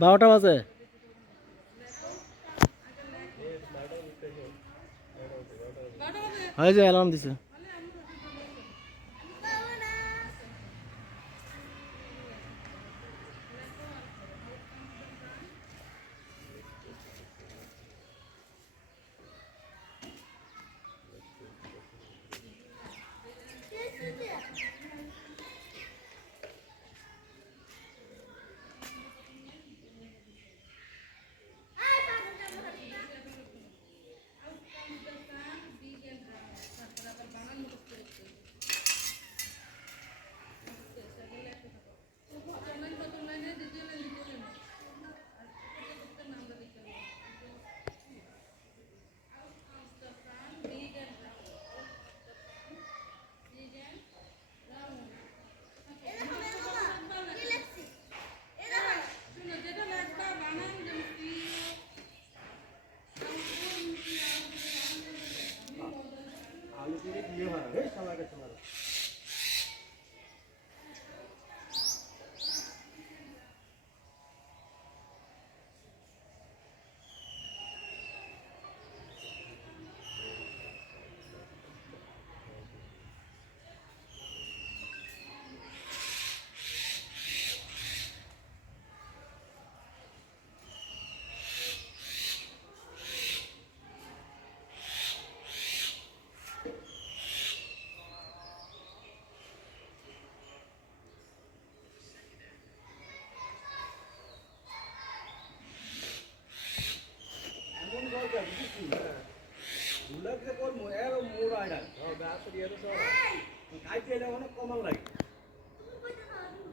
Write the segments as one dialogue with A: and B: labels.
A: বারোটা বাজে? হয় যে অ্যালার্ম দিছে।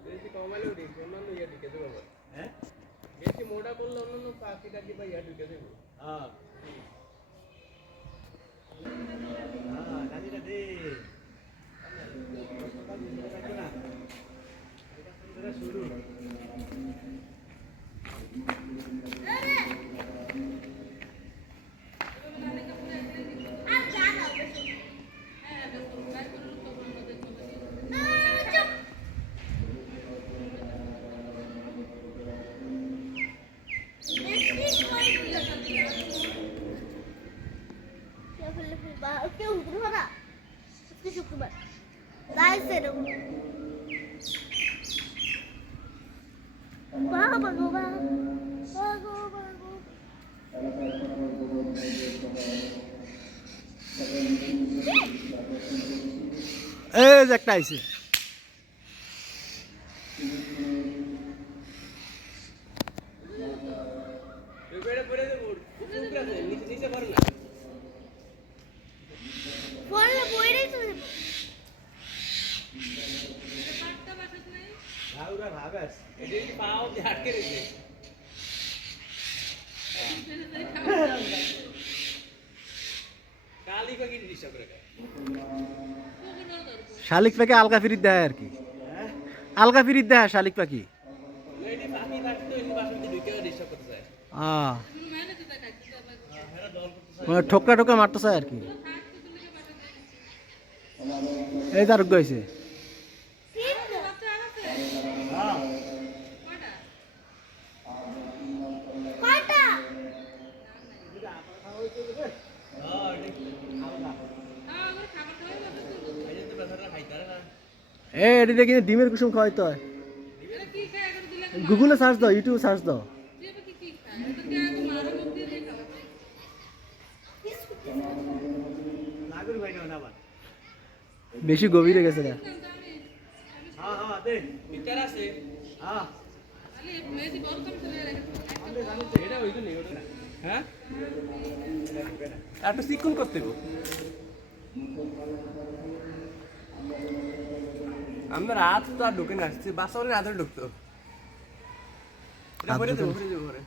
B: বেশি কমালেও ঠিক অন্যান্য ইয়ে ঢুকে দেবো আবার। বেশি মোটা করলে অন্যান্য পাখি টাকি বা ইয়া ঢুকে দেবো।
C: কেউ তাই সেরকম বাবা গো বাবা বাবা গো বাবা গো।
A: এই যে একটা আইছে
B: এটা পাও আটকে রেখে।
A: শালিক পাখি আলগা ফিরিত দেয় আর কি। আলগা ফিরিত দেয় শালিক পাখি। মানে ঠোকরা ঠোকরা মারতে চায় আর কি। এই যে আরোগ্য এ এটিতে কিন্তু ডিমের কুসুম খাওয়াইতে হয় গুগলে সার্চ দাও ইউটিউবে সার্চ দাও। বেশি গভীরে গেছে
B: হ্যাঁ? হ্যাঁ দে ভিতর আছে হ্যাঁ এটা ওই তো নেই ওটা না। হ্যাঁ একটু চিকন করতে গো আমার হাত তো আর ঢুকে না আসছে বাসা হাতে ঢুকতো। এটা ভরে দেবো ভরে দেবো ভরে।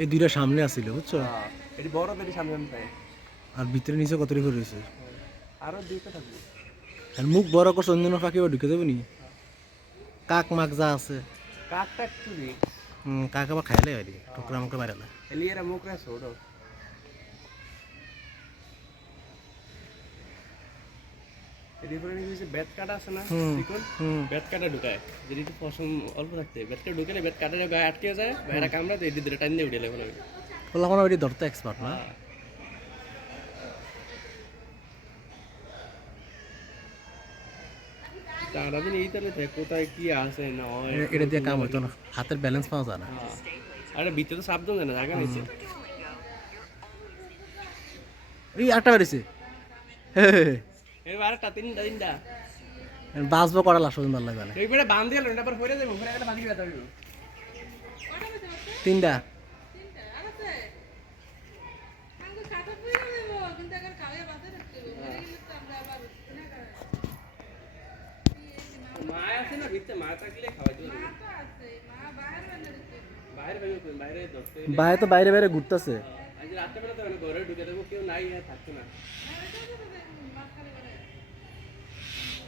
A: এই দুইটা সামনে আসছিল বুঝছ?
B: এটি বড় পেটি সামনে
A: আর ভিতরে নিচে কত রেখে রয়েছে?
B: আরও দুইটা থাকবে।
A: আর মুখ বড় করছে অন্য পাখি ঢুকে যাবে নি? কাক মাক যা আছে।
B: কাকটা একটু
A: କାହା କାହା ଖାଇଲେ
B: ଏଠି ଠୁକୁରା ମୁକୁରା ମାରିଲା ଏଲିଏରା ମୁକୁରା বেত কাটা আছে না বেত কাটা ঢুকায় যদি একটু ফসল অল্প থাকতে বেতটা ঢুকালে বেত কাটা আটকে যায় বাইরে কামড়াতে এটি টান দিয়ে উঠে লাগবে
D: ওলা মানে ওইটি ধরতে এক্সপার্ট না
B: সারাদিন এই কোথায় কি আছে না
D: এটা দিয়ে কাম হইতো না। হাতের ব্যালেন্স পাওয়া যায় না।
B: আরে ভিতরে তো সাবধান জানা জায়গা
D: এই আটটা বেরিয়েছে।
B: এবার আরেকটা তিনটা তিনটা।
D: বাঁচবো করা লাস্ট পর্যন্ত আল্লাহ জানে
B: এইবারে বান্ধ দিয়ে এটা পর হয়ে যাবে ঘুরে গেলে বাঁধি ব্যথা হইব
D: তিনটা
B: মা আছে না ভিতরে মা থাকলে খাওয়াই দিও। বাইরে
D: তো বাইরে বাইরে ঘুরতেছে।
B: আজ রাত্রে বেলা তো ঘরে ঢুকে দেবো কেউ নাই আর থাকছে না।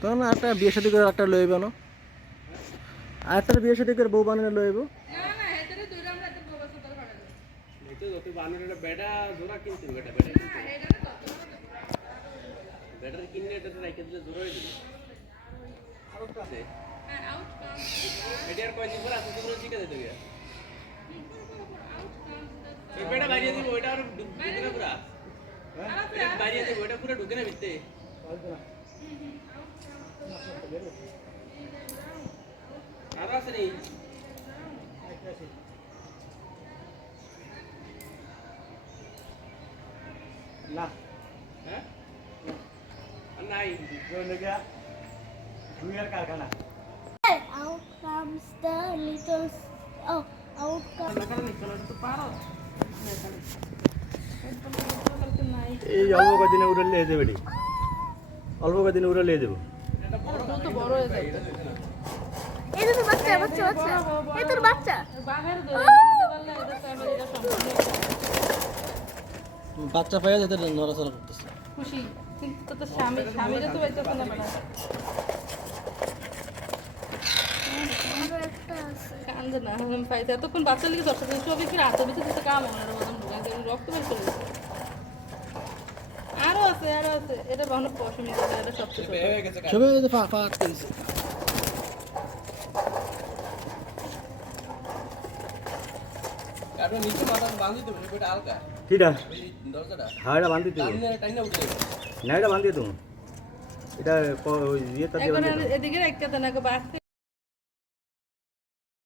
D: তখন একটা বিয়ে শাদী করে একটা লইব না? আর একটা বিয়ে শাদী করে বউ বানিয়ে লইব?
B: এই তো যত বানর বেটা জোড়া কিনতে বেটা বেটা কিনতে বেটার কিনলে এটা তো রাইখে দিলে জোড়া হয়ে যাবে এটা আর কয়দিন পরে আসতে তোমরা যেতে গিয়া? এই বেটা দিব ওইটা আর ঢুক- ঢুকে না। পুরা এটা বাইরে দিব ওইটা পুরো ঢুকে না ভিতরে আরও আছে নেই
D: না।
B: হ্যাঁ? নাই।
D: দুইয়ের কারখানা।
C: Out comes the little. Oh, out comes.
D: এই অল্প কদিনে উড়ে লিয়ে যাবে অল্প কদিনে উড়ে লিয়ে যাব।
C: বাচ্চা বাচ্চা বাচ্চা। বাচ্চা।
D: বাচ্চা পাইয়া যেতে নড়াচড়া করতেছে।
A: খুশি। কিন্তু তো তোর স্বামী স্বামীরে তো পাইতেছে না বেটা
C: আরও একটা আছে
A: কান্দে না আমি পাইতে এতক্ষণ বাচ্চা লিখে দশটা দিন। সবই ফিরে হাতের ভিতরে দিতে কাম আমার বদন ঢুকাতে রক্ত বের করে দিচ্ছে আরও আছে আরও আছে। এটা ভালো পশমি এটা সবচেয়ে।
B: হয়ে
D: পা পা
B: নিচে মাথা বাঁধি দরজাটা।
E: হ্যাঁ এটা
B: টাইনে উঠে
E: না এটা দেবো। এটা দেবো।
A: এদিকে